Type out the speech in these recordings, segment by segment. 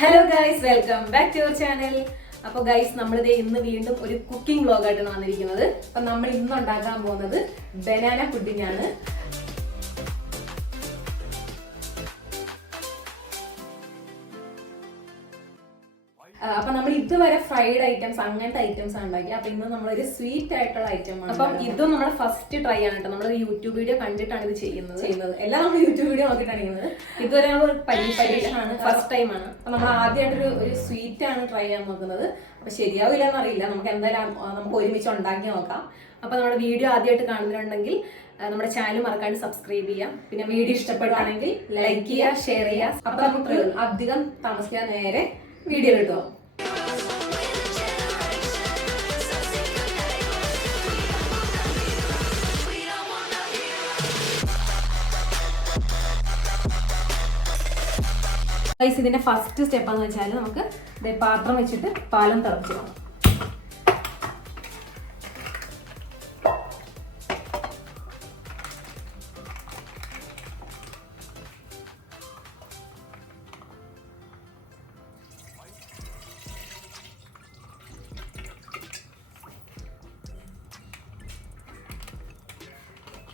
Hello guys, welcome back to your channel. അപ്പോൾ guys, നമ്മളിത് ഇന്ന് വീണ്ടും ഒരു കുക്കിംഗ് വ്ളോഗായിട്ടാണ് വന്നിരിക്കുന്നത്. അപ്പം നമ്മൾ ഇന്ന് ഉണ്ടാക്കാൻ പോകുന്നത് ബനാന പുഡിംഗ് ആണ്. അപ്പൊ നമ്മൾ ഇതുവരെ ഫ്രൈഡ് ഐറ്റംസ് അങ്ങനത്തെ ഐറ്റംസ് ആണ് ഉണ്ടാക്കി. അപ്പൊ ഇന്ന് നമ്മളൊരു സ്വീറ്റ് ആയിട്ടുള്ള ഐറ്റം ആണ്. അപ്പം ഇതും നമ്മുടെ ഫസ്റ്റ് ട്രൈ ആണ് കേട്ടോ. നമ്മൾ യൂട്യൂബ് വീഡിയോ കണ്ടിട്ടാണ് ഇത് ചെയ്യുന്നത്. എല്ലാം നമ്മൾ യൂട്യൂബ് വീഡിയോ നോക്കിയിട്ടാണ് ചെയ്യുന്നത്. ഇതുവരെ നമ്മൾ പരീക്ഷണമാണ്, ഫസ്റ്റ് ടൈം ആണ്. അപ്പൊ നമ്മൾ ആദ്യമായിട്ടൊരു സ്വീറ്റ് ആണ് ട്രൈ ചെയ്യാൻ നോക്കുന്നത്. അപ്പൊ ശരിയാവില്ല എന്നറിയില്ല, നമുക്ക് എന്തായാലും നമുക്ക് ഒരുമിച്ച് ഉണ്ടാക്കി നോക്കാം. അപ്പൊ നമ്മുടെ വീഡിയോ ആദ്യമായിട്ട് കാണുന്നുണ്ടെങ്കിൽ നമ്മുടെ ചാനൽ മറക്കാണ്ട് സബ്സ്ക്രൈബ് ചെയ്യാം. പിന്നെ വീഡിയോ ഇഷ്ടപ്പെടുകയാണെങ്കിൽ ലൈക്ക് ചെയ്യുക, ഷെയർ ചെയ്യുക. അപ്പൊ നമുക്ക് അധികം താമസിക്കാതെ നേരെ വീഡിയോ കിട്ടുമോ. ഇതിന്റെ ഫസ്റ്റ് സ്റ്റെപ്പ് എന്ന് വെച്ചാൽ നമുക്ക് പാത്രം വെച്ചിട്ട് പാലം തിളച്ച് വേണം.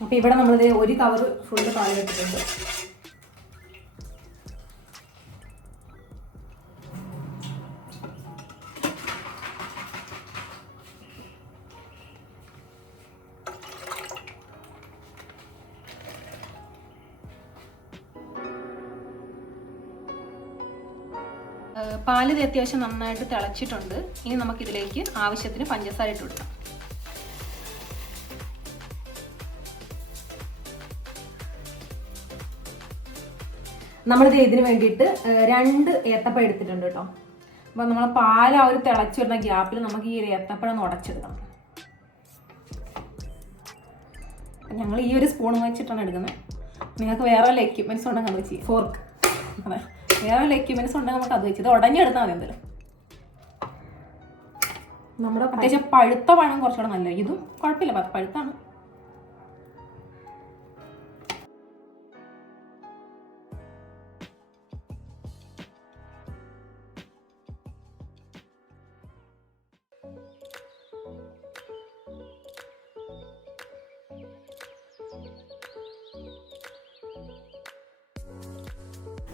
അപ്പൊ ഇവിടെ നമ്മളിത് ഒരു കവർ ഫുള്ള് പാല് വെച്ചിട്ടുണ്ട്. പാല് അത്യാവശ്യം നന്നായിട്ട് തിളച്ചിട്ടുണ്ട്. ഇനി നമുക്കിതിലേക്ക് ആവശ്യത്തിന് പഞ്ചസാര ഇട്ട് കൊടുക്കാം. നമ്മളിത് ഇതിന് വേണ്ടിയിട്ട് 2 ഏത്തപ്പഴം എടുത്തിട്ടുണ്ട് കേട്ടോ. അപ്പോൾ നമ്മൾ പാൽ ആ ഒരു തിളച്ച് വരുന്ന ഗ്യാപ്പിൽ നമുക്ക് ഈ ഒരു ഏത്തപ്പഴം ഒന്ന് ഉടച്ചെടുക്കണം. ഞങ്ങൾ ഈ ഒരു സ്പൂൺ വെച്ചിട്ടാണ് എടുക്കുന്നത്. നിങ്ങൾക്ക് വേറെ വല്ല എക്യുപ്മെൻറ്റ്സ് ഉണ്ടെങ്കിൽ അത് ചെയ്യും. ഫോർക്ക്, അതെ, വേറെ വല്ല എക്യുപ്മെൻറ്റ്സ് ഉണ്ടെങ്കിൽ നമുക്ക് അത് വെച്ച് ഇത് ഉടഞ്ഞെടുത്താൽ മതി. എന്തായാലും നമ്മുടെ അത്യാവശ്യം പഴുത്ത പഴം കുറച്ചുകൂടെ നല്ല. ഇതും കുഴപ്പമില്ല, പഴുത്താണ്.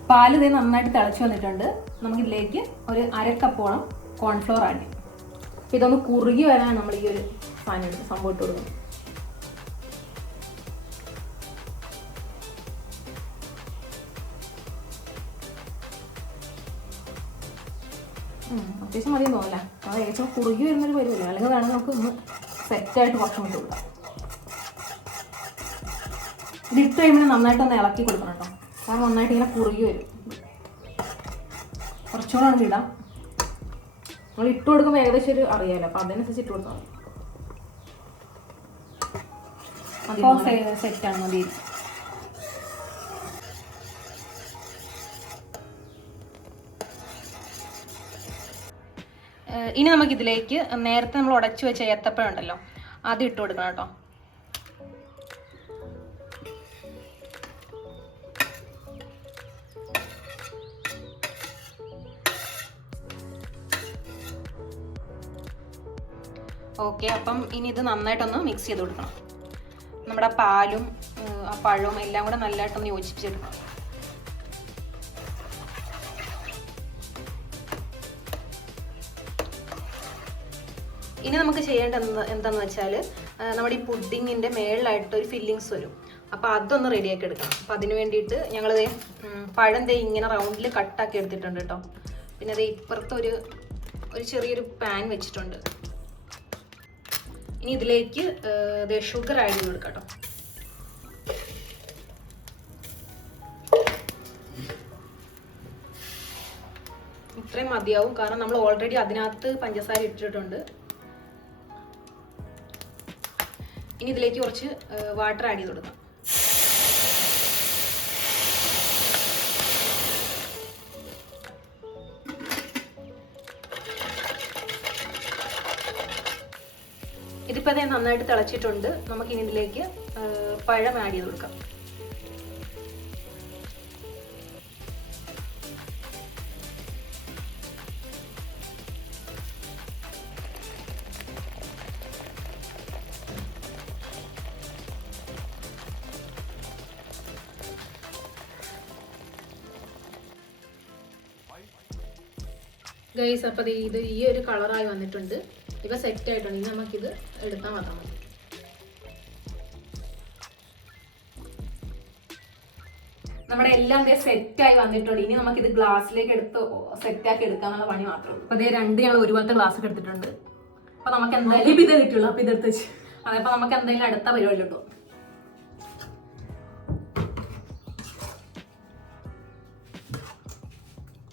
പാല് ഇത് നന്നായിട്ട് തിളച്ച് വന്നിട്ടുണ്ട്. നമുക്കിതിലേക്ക് ഒരു 1/2 കപ്പോളം കോൺഫ്ലോർ ആഡ് ചെയ്യും. അപ്പോൾ ഇതൊന്ന് കുറുകി വരാനാണ് നമ്മൾ ഈ ഒരു സംഭവം ഇട്ട് കൊടുക്കുന്നത്. അത്യാവശ്യം മതിയെന്ന് തോന്നില്ല. അത് ഏകദേശം കുറുകി വരുന്നൊരു പരിവല്ല. അല്ലെങ്കിൽ വേണമെങ്കിൽ നമുക്ക് ഒന്ന് സെറ്റായിട്ട് കുറച്ചും ഇട്ട് കൊടുക്കാം. ഇതിട്ട് കഴിയുമ്പോൾ നന്നായിട്ടൊന്ന് ഇളക്കി കൊടുക്കണം കേട്ടോ. അത് നന്നായിട്ട് ഇങ്ങനെ കുറുകി വരും. കുറച്ചുകൂടെ നമുക്ക് ഇടാം. നമ്മൾ ഇട്ട് കൊടുക്കുമ്പോൾ ഏകദേശം ഒരു അറിയാമല്ലോ, അപ്പം അതിനനുസരിച്ച് ഇട്ട് കൊടുത്താൽ മതി. സെറ്റാണ് മതി. ഇനി നമുക്കിതിലേക്ക് നേരത്തെ നമ്മൾ ഉടച്ചു വെച്ച ഏത്തപ്പഴം ഉണ്ടല്ലോ, അത് ഇട്ട് കൊടുക്കണം കേട്ടോ. ഓക്കെ, അപ്പം ഇനി ഇത് നന്നായിട്ടൊന്ന് മിക്സ് ചെയ്ത് കൊടുക്കണം. നമ്മുടെ പാലും ആ പഴവും എല്ലാം കൂടെ നല്ലതായിട്ടൊന്ന് യോജിപ്പിച്ചെടുക്കണം. ഇനി നമുക്ക് ചെയ്യേണ്ടത് എന്താണെന്ന് വെച്ചാൽ നമ്മുടെ ഈ പുഡിങ്ങിൻ്റെ മേളിലായിട്ടൊരു ഫില്ലിങ്സ് വരും. അപ്പോൾ അതൊന്ന് റെഡിയാക്കി എടുക്കണം. അപ്പോൾ അതിന് വേണ്ടിയിട്ട് ഞങ്ങളിത് പഴം ഇങ്ങനെ റൗണ്ടിൽ കട്ടാക്കി എടുത്തിട്ടുണ്ട് കേട്ടോ. പിന്നെ അത് ഇപ്പുറത്തൊരു ചെറിയൊരു പാൻ വെച്ചിട്ടുണ്ട്. ഇനി ഇതിലേക്ക് ഷുഗർ ആഡ് ചെയ്ത് കൊടുക്കാം കേട്ടോ. ഇത്രയും മതിയാവും, കാരണം നമ്മൾ ഓൾറെഡി അതിനകത്ത് പഞ്ചസാര ഇട്ടിട്ടുണ്ട്. ഇനി ഇതിലേക്ക് കുറച്ച് വാട്ടർ ആഡ് ചെയ്ത് കൊടുക്കാം. ഇതിപ്പോൾ നന്നായിട്ട് തിളച്ചിട്ടുണ്ട്. നമുക്കിനി ഇതിലേക്ക് പഴം ആഡ് ചെയ്ത് കൊടുക്കാം. ഗൈസ് അപ്പോൾ ഇത് ഈ ഒരു കളറായി വന്നിട്ടുണ്ട്. ഇപ്പൊ സെറ്റ് ആയിട്ടുണ്ട്. ഇനി നമുക്കിത് എടുത്താൽ മാത്രം മതി. നമ്മുടെ എല്ലാം സെറ്റായി വന്നിട്ടുണ്ട്. ഇനി നമുക്കിത് ഗ്ലാസ്സിലേക്ക് എടുത്ത് സെറ്റാക്കി എടുക്കാന്നുള്ള പണി മാത്രമേ ഉള്ളൂ. അപ്പോൾ അതേ രണ്ട് ഞങ്ങൾ ഒരുപോലത്തെ ഗ്ലാസ് ഒക്കെ എടുത്തിട്ടുണ്ട്. അപ്പൊ നമുക്ക് എന്തായാലും ഇത് കിട്ടുള്ളൂ. അപ്പൊ ഇതെടുത്ത് വെച്ച് അതേപ്പോ നമുക്ക് എന്തായാലും അടുത്ത പരിപാടി കിട്ടും.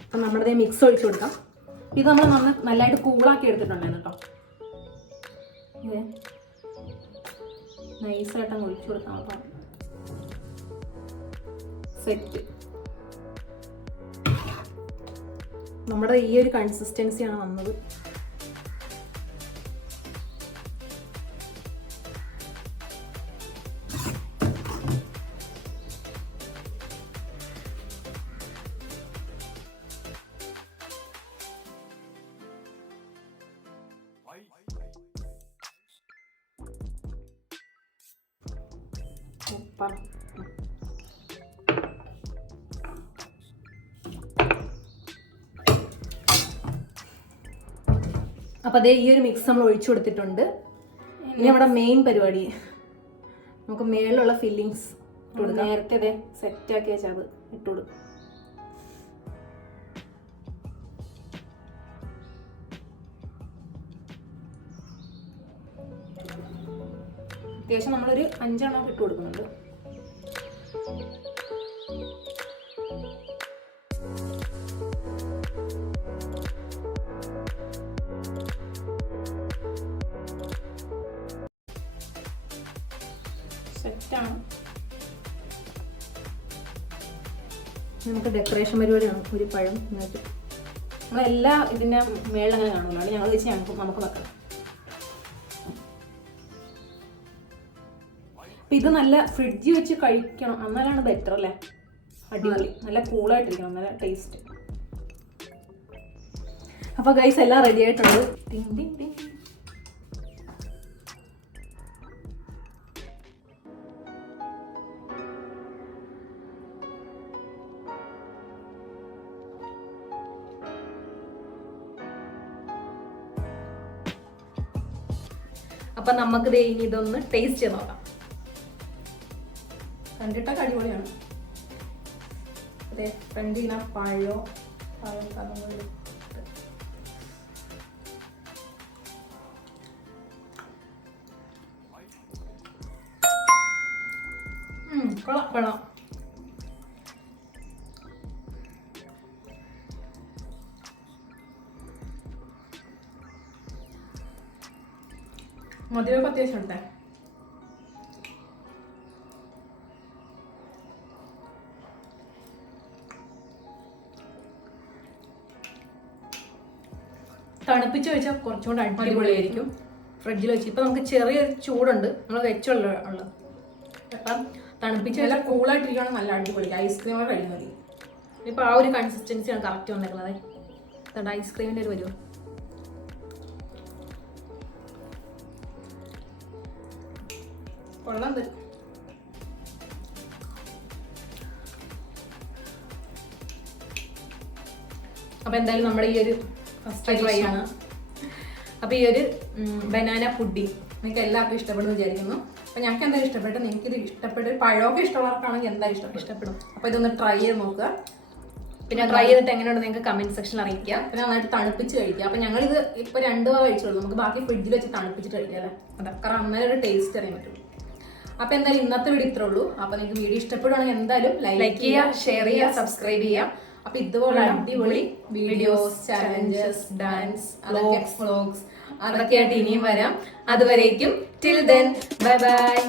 അപ്പൊ നമ്മുടെ മിക്സ് ഒഴിച്ചു കൊടുക്കാം. ഇത് നമ്മൾ നല്ലതായിട്ട് കൂളാക്കി എടുത്തിട്ടുണ്ടായിരുന്നു കേട്ടോ. നൈസായിട്ട് അങ്ങ് ഒഴിച്ചു കൊടുക്കാം. അപ്പം സെറ്റ്. നമ്മുടെ ഈ ഒരു കൺസിസ്റ്റൻസിയാണ് വന്നത്. സൂപ്പർ. അപ്പൊ അതേ ഈ ഒരു മിക്സ് നമ്മൾ ഒഴിച്ചു കൊടുത്തിട്ടുണ്ട്. ഇനി നമ്മുടെ മെയിൻ പരിപാടി നമുക്ക് മേളിലുള്ള ഫില്ലിങ്സ് നേരത്തെ അതെ സെറ്റ് ആക്കി വെച്ചാൽ അത് ഇട്ടുകൊടുക്കും. അത്യാവശ്യം നമ്മളൊരു 5 എണ്ണം ഇട്ട് കൊടുക്കുന്നുണ്ട്. സെറ്റാണ്. നമുക്ക് ഡെക്കറേഷൻ പരിപാടിയാണ്. ഒരു പഴം എന്നിട്ട് നമ്മളെല്ലാ ഇതിൻ്റെ മേളിൽ അങ്ങനെ കാണുമല്ലോ. അവിടെ ഞങ്ങൾ വെച്ച് നമുക്ക് വെക്കണം. അപ്പം ഇത് നല്ല ഫ്രിഡ്ജിൽ വെച്ച് കഴിക്കണം, എന്നാലാണ് ബെറ്റർ അല്ലേ. അടിപൊളി. നല്ല കൂളായിട്ടിരിക്കണം, നല്ല ടേസ്റ്റ്. അപ്പോൾ ഗൈസ് എല്ലാം റെഡി ആയിട്ടുണ്ട്. ടിങ് ടിങ് ടിങ്. അപ്പം നമുക്ക് ഇനി ഇതൊന്ന് ടേസ്റ്റ് ചെയ്ത് നോക്കാം. കണ്ടിട്ടൊക്കെ അടിപൊളിയാണ്. അതെ ഫ്രണ്ടിന പഴം കഥകളിൽ കൊള്ളാം. മധുരമൊക്കെ അത്യാവശ്യം ഉണ്ടേ. തണുപ്പിച്ച് വെച്ചാൽ കുറച്ചുകൂടെ അടിപൊളിയായിരിക്കും. ഫ്രിഡ്ജിൽ വെച്ച് ഇപ്പം നമുക്ക് ചെറിയൊരു ചൂടുണ്ട്, നമ്മൾ വെച്ചുള്ള അപ്പം തണുപ്പിച്ച് വെച്ചാൽ കൂളായിട്ടിരിക്കുകയാണെങ്കിൽ നല്ല അടിപൊളി ഐസ്ക്രീമൊക്കെ കഴിക്കാൻ മതി. ഇപ്പം ആ ഒരു കൺസിസ്റ്റൻസിയാണ് കറക്റ്റ് വന്നേക്കുന്നത്. അതുകൊണ്ട് ഐസ്ക്രീമിൻ്റെ ഒരു വരുമോ. കൊള്ളാം. അപ്പം എന്തായാലും നമ്മുടെ ഈ ഒരു ഫസ്റ്റ് ട്രൈ ആണ്. അപ്പോൾ ഈ ഒരു ബനാന പുഡിംഗ് നിങ്ങൾക്ക് എല്ലാവർക്കും ഇഷ്ടപ്പെടുന്നു വിചാരിക്കുന്നു. അപ്പോൾ ഞങ്ങൾക്ക് എന്തായാലും ഇഷ്ടപ്പെട്ടു. നിങ്ങൾക്ക് ഇത് ഇഷ്ടപ്പെട്ട് പഴമൊക്കെ ഇഷ്ടമുള്ളവർക്കാണെങ്കിൽ എന്തായാലും ഇഷ്ടപ്പെടും. അപ്പോൾ ഇതൊന്ന് ട്രൈ ചെയ്ത് നോക്കുക. പിന്നെ ട്രൈ ചെയ്തിട്ട് എങ്ങനെയുണ്ട് നിങ്ങൾക്ക് കമൻറ്റ് സെക്ഷനിൽ അറിയിക്കുക. പിന്നെ നന്നായിട്ട് തണുപ്പിച്ച് കഴിക്കുക. അപ്പോൾ ഞങ്ങളിത് ഇപ്പോൾ 2 തവണ കഴിച്ചുള്ളൂ. നമുക്ക് ബാക്കി ഫ്രിഡ്ജിൽ വെച്ച് തണുപ്പിച്ചിട്ട് കഴിക്കാം അല്ലേ. അതെ, കാരണം അന്നേരം ഒരു ടേസ്റ്റ് അറിയാൻ പറ്റുള്ളൂ. അപ്പോൾ എന്തായാലും ഇന്നത്തെ വീഡിയോ ഇത്രേ ഉള്ളൂ. അപ്പോൾ നിങ്ങൾക്ക് വീഡിയോ ഇഷ്ടപ്പെടുവാണെങ്കിൽ എന്തായാലും ലൈക്ക് ചെയ്യുക, ഷെയർ ചെയ്യുക, സബ്സ്ക്രൈബ് ചെയ്യുക. അപ്പോൾ ഇതുപോലെ അടിപൊളി വീഡിയോസ്, ചാലഞ്ചസ്, ഡാൻസ്, വ്ലോഗ്സ് അതൊക്കെയായിട്ട് ഇനിയും വരാം. അതുവരേക്കും ടിൽ ദെൻ ബൈ ബൈ.